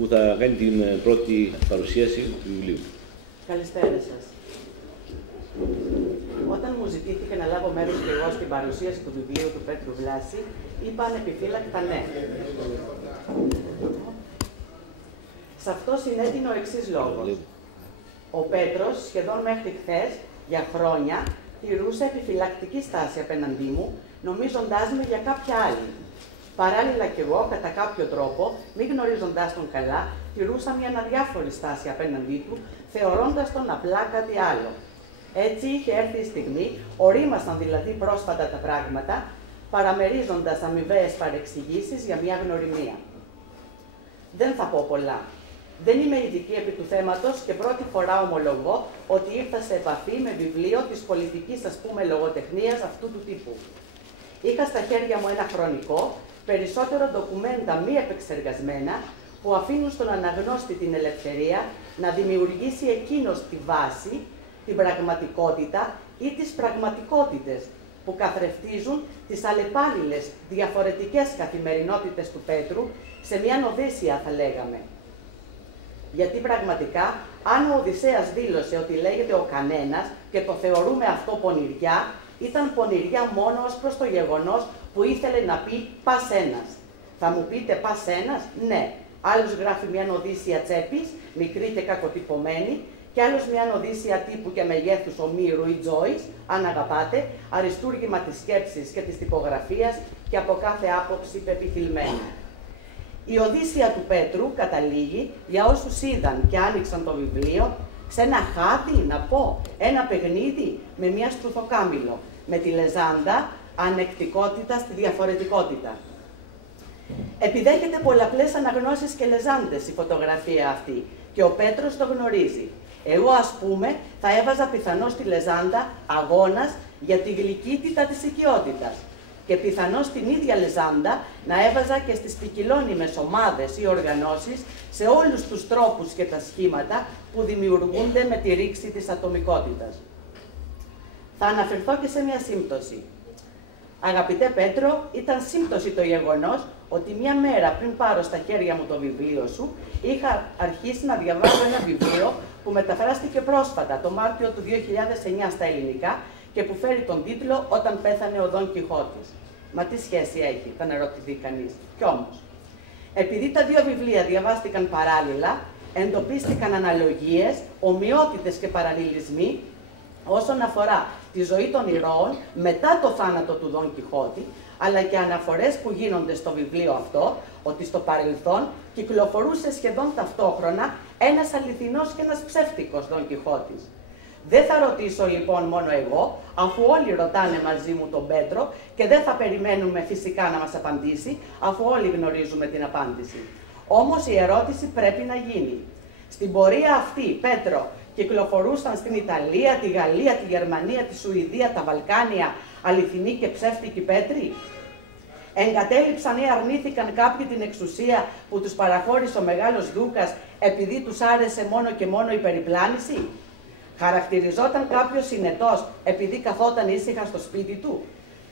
που θα κάνει την πρώτη παρουσίαση του βιβλίου. Καλησπέρα σας. Όταν μου ζητήθηκε να λάβω μέρος και εγώ στην παρουσίαση του βιβλίου του Πέτρου Βλάση, είπα ανεπιφύλακτα ναι. Σε αυτό συνέτεινε ο εξής λόγος. Ο Πέτρος, σχεδόν μέχρι χθες, για χρόνια, τηρούσε επιφυλακτική στάση απέναντί μου, νομίζοντάς με για κάποια άλλη. Παράλληλα κι εγώ, κατά κάποιο τρόπο, μη γνωρίζοντάς τον καλά, τηρούσα μια αδιάφορη στάση απέναντί του, θεωρώντας τον απλά κάτι άλλο. Έτσι είχε έρθει η στιγμή, ορίμασαν δηλαδή πρόσφατα τα πράγματα, παραμερίζοντας αμοιβαίες παρεξηγήσεις για μια γνωριμία. Δεν θα πω πολλά. Δεν είμαι ειδική επί του θέματος και πρώτη φορά ομολογώ ότι ήρθα σε επαφή με βιβλίο της πολιτικής, ας πούμε, λογοτεχνίας αυτού του τύπου. Είχα στα χέρια μου ένα χρονικό, περισσότερο ντοκουμέντα μη επεξεργασμένα, που αφήνουν στον αναγνώστη την ελευθερία να δημιουργήσει εκείνος τη βάση, την πραγματικότητα ή τις πραγματικότητες που καθρεφτίζουν τις αλλεπάλληλες διαφορετικές καθημερινότητες του Πέτρου σε μια Οδύσσεια, θα λέγαμε. Γιατί πραγματικά, αν ο Οδυσσέας δήλωσε ότι λέγεται ο κανένας και το θεωρούμε αυτό πονηριά, ήταν πονηριά μόνο ως προς το γεγονός που ήθελε να πει πας ένας. Θα μου πείτε πας ένας, ναι. Άλλος γράφει μια Οδύσσια τσέπης, μικρή και κακοτυπωμένη, και άλλος μια Οδύσσια τύπου και μεγέθους Ομήρου ή Τζόις, αν αγαπάτε, αριστούργημα της σκέψης και της τυπογραφίας και από κάθε άποψη πεπιθυλμένη. Η Οδύσσια του Πέτρου καταλήγει, για όσους είδαν και άνοιξαν το βιβλίο, σε ένα χάδι, να πω, ένα παιχνίδι με μια στρουθοκάμιλο, με τη λεζάντα ανεκτικότητα στη διαφορετικότητα. Επιδέχεται πολλαπλές αναγνώσεις και λεζάντες η φωτογραφία αυτή και ο Πέτρος το γνωρίζει. Εγώ, ας πούμε, θα έβαζα πιθανώς τη λεζάντα αγώνας για τη γλυκύτητα της οικειότητας και πιθανώς την ίδια λεζάντα να έβαζα και στις ποικιλώνυμες ομάδες ή οργανώσεις σε όλους τους τρόπους και τα σχήματα που δημιουργούνται με τη ρήξη της ατομικότητας. Θα αναφερθώ και σε μια σύμπτωση. Αγαπητέ Πέτρο, ήταν σύμπτωση το γεγονός ότι μια μέρα πριν πάρω στα χέρια μου το βιβλίο σου, είχα αρχίσει να διαβάζω ένα βιβλίο που μεταφράστηκε πρόσφατα, το Μάρτιο του 2009 στα ελληνικά και που φέρει τον τίτλο «Όταν πέθανε ο Δον Κιχώτης». Μα τι σχέση έχει, θα ερωτηθεί κανείς. Κι όμως, επειδή τα δύο βιβλία διαβάστηκαν παράλληλα, εντοπίστηκαν αναλογίες, ομοιότητες και παραλληλισμοί όσον αφορά τη ζωή των ηρώων μετά το θάνατο του Δον Κιχώτη, αλλά και αναφορές που γίνονται στο βιβλίο αυτό, ότι στο παρελθόν κυκλοφορούσε σχεδόν ταυτόχρονα ένας αληθινός και ένας ψεύτικος Δον Κιχώτης. Δεν θα ρωτήσω λοιπόν μόνο εγώ, αφού όλοι ρωτάνε μαζί μου τον Πέτρο και δεν θα περιμένουμε φυσικά να μας απαντήσει, αφού όλοι γνωρίζουμε την απάντηση. Όμως η ερώτηση πρέπει να γίνει. Στην πορεία αυτή, Πέτρο, κυκλοφορούσαν στην Ιταλία, τη Γαλλία, τη Γερμανία, τη Σουηδία, τα Βαλκάνια, αληθινοί και ψεύτικοι Πέτροι. Εγκατέλειψαν ή αρνήθηκαν κάποιοι την εξουσία που τους παραχώρησε ο Μεγάλος Δούκας επειδή τους άρεσε μόνο και μόνο η περιπλάνηση. Χαρακτηριζόταν κάποιος συνετός επειδή καθόταν ήσυχα στο σπίτι του.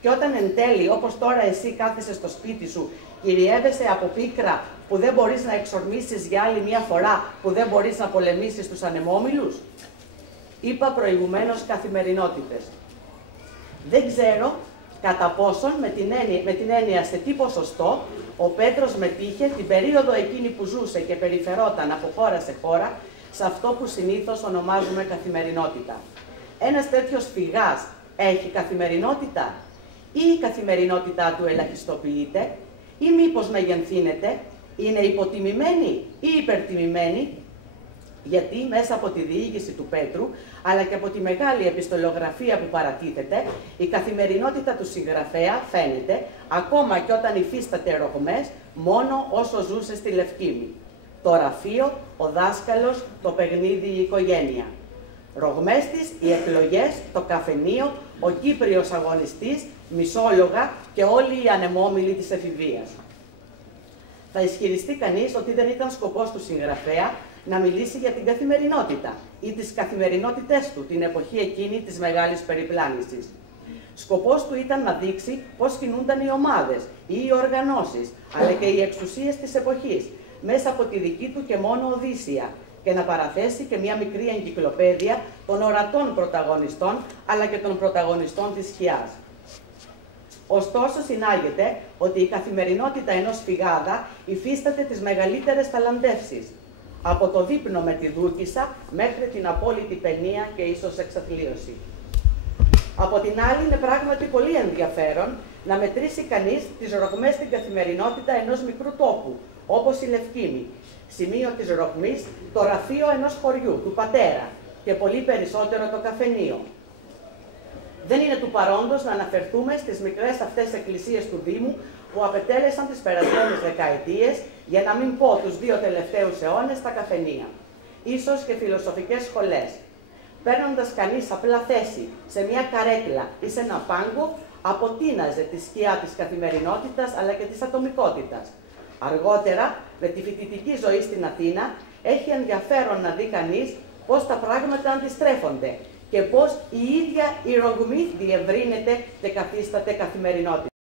Και όταν εν τέλει, όπως τώρα εσύ κάθεσαι στο σπίτι σου, κυριεύεσαι από πίκρα που δεν μπορείς να εξορμήσεις για άλλη μια φορά, που δεν μπορείς να πολεμήσεις τους ανεμόμυλους. Είπα προηγουμένως καθημερινότητες. Δεν ξέρω κατά πόσον με την έννοια σε τι ποσοστό ο Πέτρος μετήχε την περίοδο εκείνη που ζούσε και περιφερόταν από χώρα σε χώρα σε αυτό που συνήθως ονομάζουμε καθημερινότητα. Ένας τέτοιος φυγάς έχει καθημερινότητα ή η καθημερινότητά του ελαχιστοποιείται ή μήπως μεγενθύνεται, είναι υποτιμημένη ή υπερτιμημένη, γιατί μέσα από τη διήγηση του Πέτρου, αλλά και από τη μεγάλη επιστολογραφία που παρατίθεται, η καθημερινότητα του συγγραφέα φαίνεται, ακόμα και όταν υφίσταται ρογμές, μόνο όσο ζούσε στη Λευκήμη. Το ραφείο, ο δάσκαλος, το παιχνίδι, η οικογένεια. Ρογμές της, οι εκλογές, το καφενείο, ο Κύπριος αγωνιστής, μισόλογα και όλοι οι ανεμόμυλοι της εφηβείας. Θα ισχυριστεί κανείς ότι δεν ήταν σκοπός του συγγραφέα να μιλήσει για την καθημερινότητα ή τις καθημερινότητές του την εποχή εκείνη της μεγάλης περιπλάνησης. Σκοπός του ήταν να δείξει πώς κινούνταν οι ομάδες ή οι οργανώσεις, αλλά και οι εξουσίες της εποχής, μέσα από τη δική του και μόνο οδύσσια και να παραθέσει και μια μικρή εγκυκλοπαίδεια των ορατών πρωταγωνιστών, αλλά και των πρωταγωνιστών της σκιάς. Ωστόσο, συνάγεται ότι η καθημερινότητα ενός φυγάδα υφίσταται τις μεγαλύτερες ταλαντεύσεις, από το δείπνο με τη Δούκισσα μέχρι την απόλυτη παινία και ίσως εξαθλίωση. Από την άλλη, είναι πράγματι πολύ ενδιαφέρον να μετρήσει κανείς τις ρογμές στην καθημερινότητα ενός μικρού τόπου, όπως η Λευκήμη, σημείο της ρογμής το ραφείο ενός χωριού, του πατέρα, και πολύ περισσότερο το καφενείο. Δεν είναι του παρόντος να αναφερθούμε στις μικρές αυτές εκκλησίες του Δήμου που απετέλεσαν τις περασμένες δεκαετίες, για να μην πω τους 2 τελευταίους αιώνες, τα καφενεία. Ίσως και φιλοσοφικές σχολές. Παίρνοντας κανείς απλά θέση σε μια καρέκλα ή σε ένα πάγκο, αποτείναζε τη σκιά της καθημερινότητας αλλά και της ατομικότητας. Αργότερα, με τη φοιτητική ζωή στην Αθήνα, έχει ενδιαφέρον να δει κανείς πώς τα πράγματα αντιστρέφονται και πώς η ίδια η ρογμή διευρύνεται και καθίσταται καθημερινότητα.